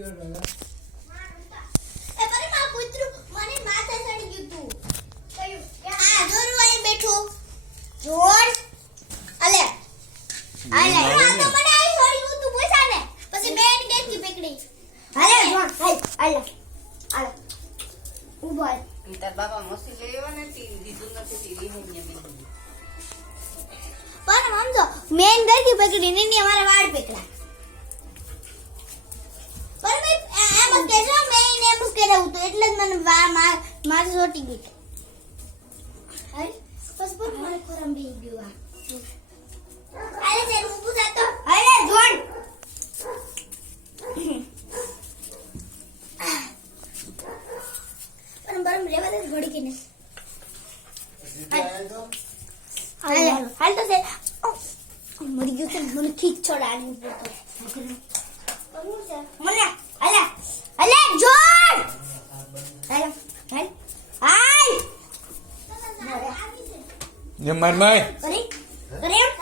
પરે માં કૂતરું મને માથે ચડી ગયું તું કયું આ જોરું અહીં બેઠું જોર અલે આ તો મને આઈ છોડી ગયું તું પૂછા ને પછી બેન કેથી પકડી અરે જોર હાલ અલે ઉભો તાર બાપા મસ્તી લેવા ને દીધું નથી તીરી હે ને પણ સમજો મેન ગઈ પકડી ને અમારા વાળ પકડા પણ મે એમ કેજો મેન એમ કરાવું તો એટલે જ મને મારી સોટી ગઈ હાલ બસ પર મને ખોરમ બી ગયો અરે સેર ઊભું થાતો અરે જોન પણ બરમ રેવા દે ઘડી કે ને હાલ તો સેર મરી ગયો છે મને ખીચ છોડાડી પડતો મને અલે અલે જોર હાલ હાલ હાલ ये मार मार અરે અરે